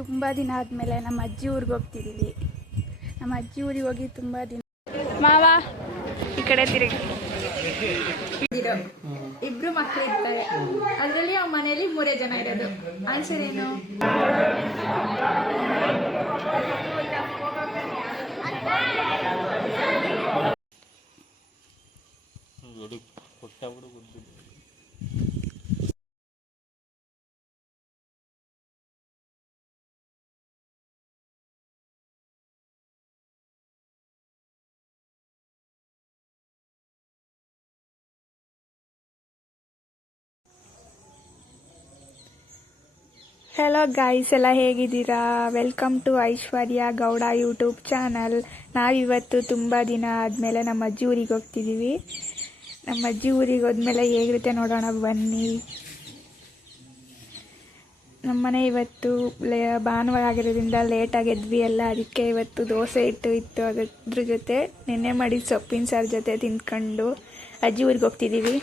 ತುಂಬ ದಿನ ಆದಮೇಲೆ ನಮ್ಮ ಅಜ್ಜಿ ಊರಿಗೆ ಹೋಗ್ತಿದ್ದೀವಿ. ನಮ್ಮ ಅಜ್ಜಿ ಊರಿಗೆ ಹೋಗಿ ತುಂಬ ದಿನ. ಮಾವ ಈ ಕಡೆ ತಿರುಗಿ. ಇಬ್ರು ಮಕ್ಕಳು ಇರ್ತಾರೆ, ಅದರಲ್ಲಿ ಆ ಮನೇಲಿ 3 ಜನ ಇರೋದು. ಆನ್ಸರ್ ಏನು? ಹೆಲೋ ಗಾಯ್ಸ್, ಎಲ್ಲ ಹೇಗಿದ್ದೀರಾ? Welcome to Aishwarya Gowda YouTube channel. ನಾವಿವತ್ತು ತುಂಬ ದಿನ ಆದಮೇಲೆ ನಮ್ಮ ಅಜ್ಜಿ ಊರಿಗೆ ಹೋಗ್ತಿದ್ದೀವಿ. ನಮ್ಮ ಅಜ್ಜಿ ಊರಿಗೆ ಹೋದ್ಮೇಲೆ ಹೇಗಿರುತ್ತೆ ನೋಡೋಣ ಬನ್ನಿ. ನಮ್ಮನೆ ಇವತ್ತು ಭಾನುವಾರ ಆಗಿರೋದ್ರಿಂದ ಲೇಟಾಗಿ ಎದ್ವಿ ಎಲ್ಲ. ಅದಕ್ಕೆ ಇವತ್ತು ದೋಸೆ ಇತ್ತು. ಅದ್ರ ಜೊತೆ ನೆನ್ನೆ ಮಾಡಿದ ಸೊಪ್ಪಿನ ಸಾರು ಜೊತೆ ತಿಂದ್ಕೊಂಡು ಅಜ್ಜಿ ಊರಿಗೆ ಹೋಗ್ತಿದ್ದೀವಿ.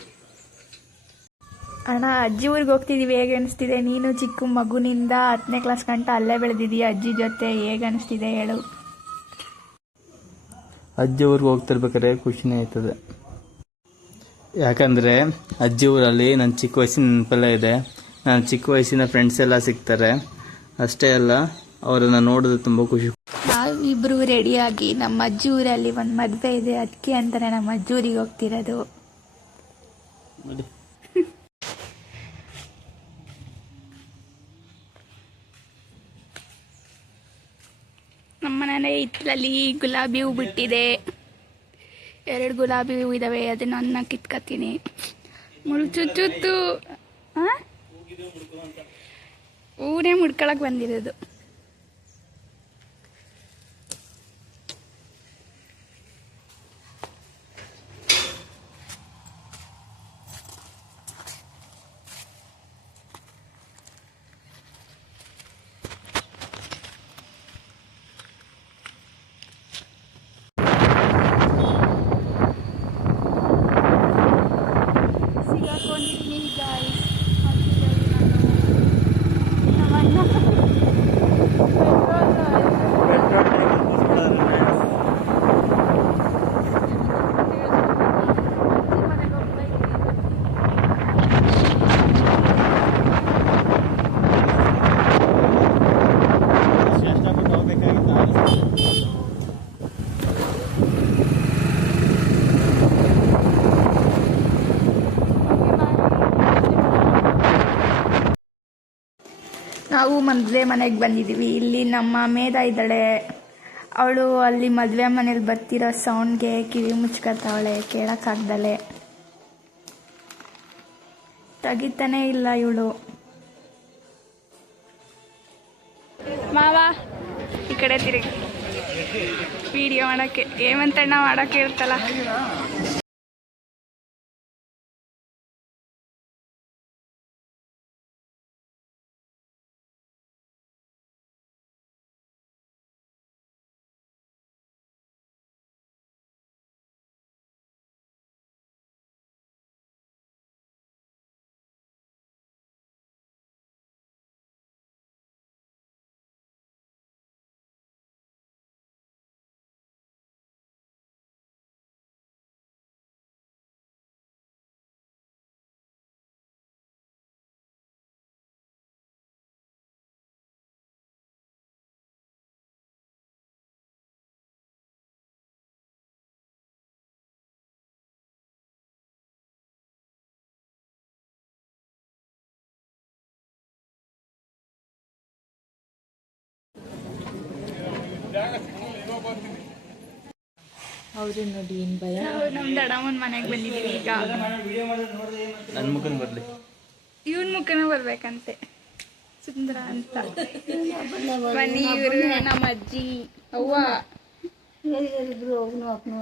ಅಣ್ಣ, ಅಜ್ಜಿ ಊರಿಗೆ ಹೋಗ್ತಿದ್ದೀವಿ, ಹೇಗೆ ಅನಿಸ್ತಿದೆ? ನೀನು ಚಿಕ್ಕ ಮಗುನಿಂದ 10ನೇ ಕ್ಲಾಸ್ ಗಂಟ ಅಲ್ಲೇ ಬೆಳೆದಿದ್ದೀಯ ಅಜ್ಜಿ ಜೊತೆ, ಹೇಗೆ ಅನಿಸ್ತಿದೆ ಹೇಳು? ಅಜ್ಜಿ ಊರಿಗೆ ಹೋಗ್ತಿರ್ಬೇಕಾದ್ರೆ ಖುಷಿನೇ ಆಯ್ತದೆ. ಯಾಕಂದರೆ ಅಜ್ಜಿ ಊರಲ್ಲಿ ನನ್ನ ಚಿಕ್ಕ ವಯಸ್ಸಿನ ನೆನಪೆಲ್ಲ ಇದೆ. ನನ್ನ ಚಿಕ್ಕ ವಯಸ್ಸಿನ ಫ್ರೆಂಡ್ಸ್ ಎಲ್ಲ ಸಿಗ್ತಾರೆ. ಅಷ್ಟೇ ಅಲ್ಲ, ಅವರನ್ನು ನೋಡಿದ್ರೆ ತುಂಬ ಖುಷಿ. ನಾವಿಬ್ಬರು ರೆಡಿಯಾಗಿ ನಮ್ಮ ಅಜ್ಜಿ ಊರಲ್ಲಿ ಒಂದು ಮದುವೆ ಇದೆ, ಅದಕ್ಕೆ ಅಂತಾನೆ ನಮ್ಮ ಅಜ್ಜಿ ಊರಿಗೆ ಹೋಗ್ತಿರೋದು. ನಮ್ಮನೆ ಹಿತ್ತಲಲ್ಲಿ ಗುಲಾಬಿ ಹೂ ಬಿಟ್ಟಿದೆ. 2 ಗುಲಾಬಿ ಹೂ ಇದ್ದಾವೆ, ಅದನ್ನ ಕಿತ್ಕೊತೀನಿ. ಮುಳ್ಚುಚ್ಚುತ್ತು ಊರೇ ಮುಡ್ಕೊಳಕ್ ಬಂದಿರೋದು. ನಾವು ಮದುವೆ ಮನೆಗೆ ಬಂದಿದ್ದೀವಿ. ಇಲ್ಲಿ ನಮ್ಮ ಮೇಧ ಇದ್ದಾಳೆ, ಅವಳು ಅಲ್ಲಿ ಮದುವೆ ಮನೇಲಿ ಬರ್ತಿರೋ ಸೌಂಡ್ಗೆ ಕಿವಿ ಮುಚ್ಕೊತಾವಳೆ, ಕೇಳೋಕ್ಕಾಗ್ದಲೆ. ತೆಗಿತಾನೇ ಇಲ್ಲ ಇವಳು. ಮಾವ ಈ ಕಡೆ ತಿರುಗಿ. ವಿಡಿಯೋ ಮಾಡೋಕ್ಕೆ ಹೇಮಂತಣ್ಣ ಮಾಡೋಕ್ಕೆ ಇರ್ತಲ್ಲ. ಹೌದು ನೋಡಿ, ಏನು ಭಯ. ನಮ್ಮ ದಡಮ್ಮನ ಮನೆಗೆ ಬಂದಿದ್ದೀವಿ ಈಗ. ನನ್ನ ಮುಖನ ಬರಲಿ, ಇವನ್ ಮುಖನ ಬರ್ಬೇಕಂತೆ, ಸುಂದರ ಅಂತ. ಬನ್ನಿ, ಇವರು ನಮ್ಮ ಅಜ್ಜಿ ಅವ್ವ.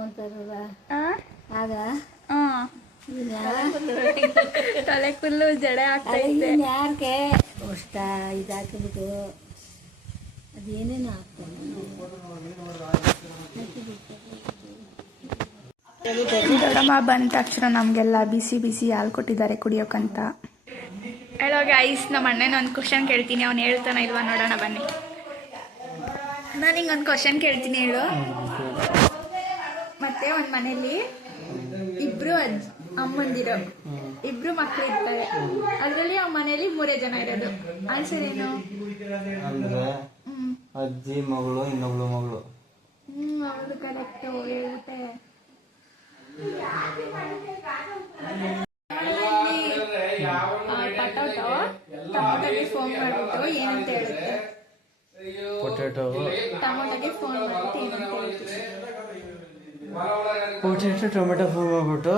ಅಂತಾರಲ್ಲ ಆಗ ತಲೆ ಫುಲ್ಲು ಜಡೆ ಆಗ್ತೈತೆ. ಯಾಕೆ ಅಷ್ಟ ಇದಾಕಿಬಿಟ್ಟು ಅದೇನೇನು ಆಗ್ತಾನೆ. ದೊಡ್ಡಮ್ಮ ಬಂದ ತಕ್ಷಣ ನಮಗೆಲ್ಲ ಬಿಸಿ ಬಿಸಿ ಹಾಲು ಕೊಟ್ಟಿದ್ದಾರೆ ಕುಡಿಯೋಕ್ಕಂತ. ಹೇಳೋ ಗೈಸ್, ನಮ್ಮ ಅಣ್ಣನ ಒಂದು ಕ್ವಶನ್ ಕೇಳ್ತೀನಿ, ಅವ್ನು ಹೇಳ್ತಾನೆ ಇಲ್ವಾ ನೋಡೋಣ ಬನ್ನಿ. ನಾನು ಹಿಂಗೊಂದು ಕ್ವಶನ್ ಕೇಳ್ತೀನಿ, ಹೇಳು. ಮತ್ತೆ ಒಂದು ಮನೇಲಿ ಇಬ್ರು ಅಮ್ಮಂದಿರೋ ಇಬ್ರು ಮಕ್ಕಳು ಇರ್ತಾರೆ, ಅದರಲ್ಲಿ ಆ ಮನೇಲಿ 3 ಜನ ಇರೋದು. ಆನ್ಸರ್ ಏನು? ಅಂದ್ರೆ ಅಜ್ಜಿ, ಮಗಳು, ಇನ್ನೊಬ್ಳು ಮಗಳು. ಹೌದು, ಕರೆಕ್ಟ್ ಹೇಳ್ಬಿಟ್ಟೆ. ಟೊಮೊಟೊಗೆ ಫೋನ್ ಮಾಡ್ಬಿಟ್ಟು ಏನಂತ ಹೇಳುತ್ತೆ? ಪೊಟ್ಯಾಟೊ. ಟೊಮೊಟೊಗೆ ಫೋನ್ ಮಾಡ್ಬಿಟ್ಟು ಏನಂತ ಹೇಳ್ತೀವಿ? ಪೊಟ್ಯಾಟೊ ಟೊಮೆಟೊ ಫೋನ್ ಮಾಡ್ಬಿಟ್ಟು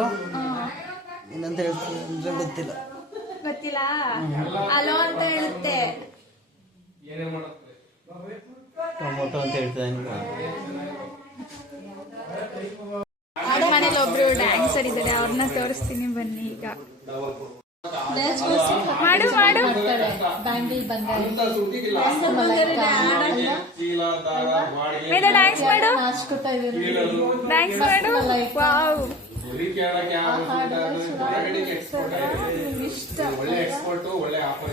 ಏನಂತ ಹೇಳ್ತೀವಿ ಅಂದ್ರೆ ಗೊತ್ತಿಲ್ಲ. ಗೊತ್ತಿಲ್ಲ? ಅಲೋ ಅಂತ ಹೇಳುತ್ತೆ. ಟೊಮೊಟೊ ಅಂತ ಹೇಳ್ತಾನೆ. ನಮ್ಮ ಮನೇಲಿ ಒಬ್ರು ಡ್ಯಾನ್ಸರ್ ಇದ್ದಾರೆ, ಅವ್ರನ್ನ ತೋರಿಸ್ತೀನಿ ಬನ್ನಿ ಈಗ. ಮಾಡು ಮಾಡು. ಬ್ಯಾಂಗಲ್ ಬಂಗಾರ ಮೇಲೆ ಡ್ಯಾನ್ಸ್ ಮಾಡು, ಡ್ಯಾನ್ಸ್ ಮಾಡು. ವಾವ್,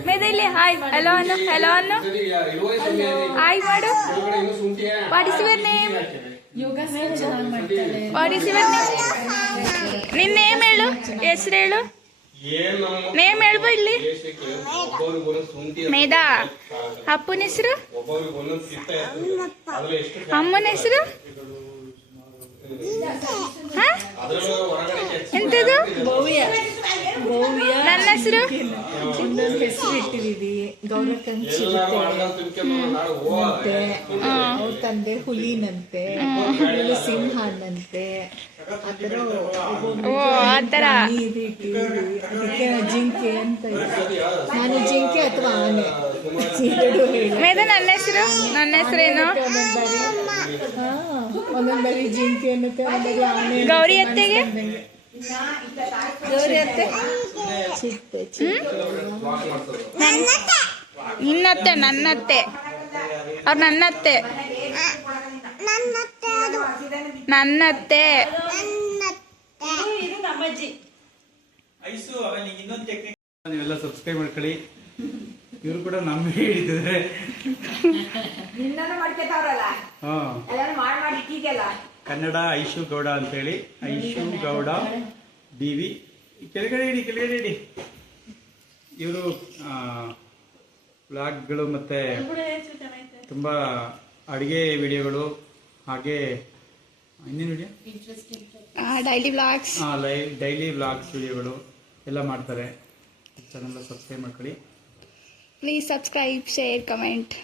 ಮೇದಲ್ಲಿ ಹಾಯ್ ಹಲೋ ಅನ್ನು, ಹಲೋ ಅನ್ನು, ಹಾಯ್ ಮಾಡು. What is your name? What is your name? ನಿನ್ನ ನೇಮ್ ಹೇಳು, ಹೆಸರು ಹೇಳು, ನೇಮ್ ಹೇಳ್ಬೋ ಇಲ್ಲಿ. ಮೇಧಾ. ಅಪ್ಪನ ಹೆಸರು? ಅಮ್ಮನ ಹೆಸರು? ಎಂತದು? ನನ್ನ ಹೆಸರು? ಹೆಸರು ಇಟ್ಟಿದೀವಿ, ಗೌರಕ್ಕಂಚಿ ಮತ್ತೆ ಅವ್ರ ತಂದೆ ಹುಲಿನಂತೆ, ಇವಳು ಸಿಂಹನಂತೆ, ಆತರ ಓ ಆತರ. ಅದಕ್ಕೆ ಜಿಂಕೆ ಅಂತ ಇದೆ. ನಾನು ಜಿಂಕೆ ಅಥವಾ ಆನೆ ಎರಡು ಹೇಳಿ. ಮೇಧ, ನನ್ನ ಹೆಸರು? ನನ್ನ ಹೆಸರೇನು? ಒಂದೊಂದ್ ಬರೀ ಜಿಂಕೆ ಅನ್ನತ್ತೆ, ಒಂದೊಂದು ಆನೆ. ಗೌರಿ ಅತ್ತೆಗೆ? ಗೌರಿ ಅತ್ತೆ ಚಿಟ್ಟೆ ಚಿಟ್ಟೆ. ನಿನ್ನತ್ತೆ? ನನ್ನತ್ತೆ. ಅವ್ರು ನನ್ನತ್ತೆ. ನನ್ನತ್ತೆ. ನೀವೆಲ್ಲ ಸಬ್ಸ್ಕ್ರೈಬ್ ಮಾಡ್ಕೊಳ್ಳಿ. ಇವರು ಕೂಡ ನಮ್ಮ ಹೇಳಿದ್ದಾರೆ. ಕನ್ನಡ ಐಶು ಗೌಡ ಅಂತೇಳಿ, ಐಶು ಗೌಡ BV. ಕೆಳಗಡೆ ಇಡಿ, ಕೆಳಗಡೆ ಇಡಿ. ಇವರು ವ್ಲಾಗ್ಗಳು ಮತ್ತೆ ತುಂಬ ಅಡುಗೆ ವಿಡಿಯೋಗಳು, ಹಾಗೆ ಇನ್ನೇನು video, daily vlogs, daily vlogs ವಿಡಿಯೋಗಳು ಎಲ್ಲ ಮಾಡ್ತಾರೆ. ಚಾನಲ್ ಸಬ್ಸ್ಕ್ರೈಬ್ ಮಾಡ್ಕೊಳ್ಳಿ. Please subscribe, share, comment.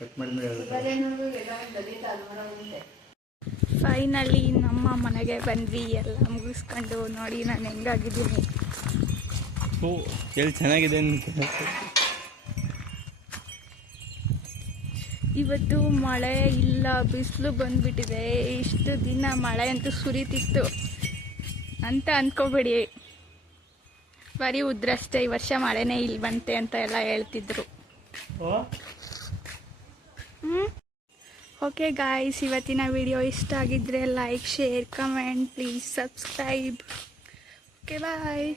Cut ಮಾಡಿದ್ಮೇಲೆ ಫೈನಲಿ ನಮ್ಮ ಮನೆಗೆ ಬಂದ್ವಿ, ಎಲ್ಲ ಮುಗಿಸ್ಕೊಂಡು. ನೋಡಿ ನಾನು ಹೆಂಗಾಗಿದ್ದೀನಿ. ಎಲ್ಲಿ ಚೆನ್ನಾಗಿದೆ ಅಂತ. ಇವತ್ತು ಮಳೆ ಇಲ್ಲ, ಬಿಸಿಲು ಬಂದ್ಬಿಟ್ಟಿದೆ. ಇಷ್ಟು ದಿನ ಮಳೆ ಅಂತೂ ಸುರಿತಿತ್ತು ಅಂತ ಅಂದ್ಕೋಬೇಡಿ, ಬರೀ ಉದ್ರಷ್ಟೇ. ಈ ವರ್ಷ ಮಳೆನೇ ಇಲ್ಲಿ ಬಂತೆ ಅಂತ ಎಲ್ಲ ಹೇಳ್ತಿದ್ರು. ಓಕೆ ಗಾಯ್ಸ್, ಇವತ್ತಿನ ವಿಡಿಯೋ ಇಷ್ಟ ಆಗಿದ್ರೆ like, share, comment, please subscribe. Okay bye.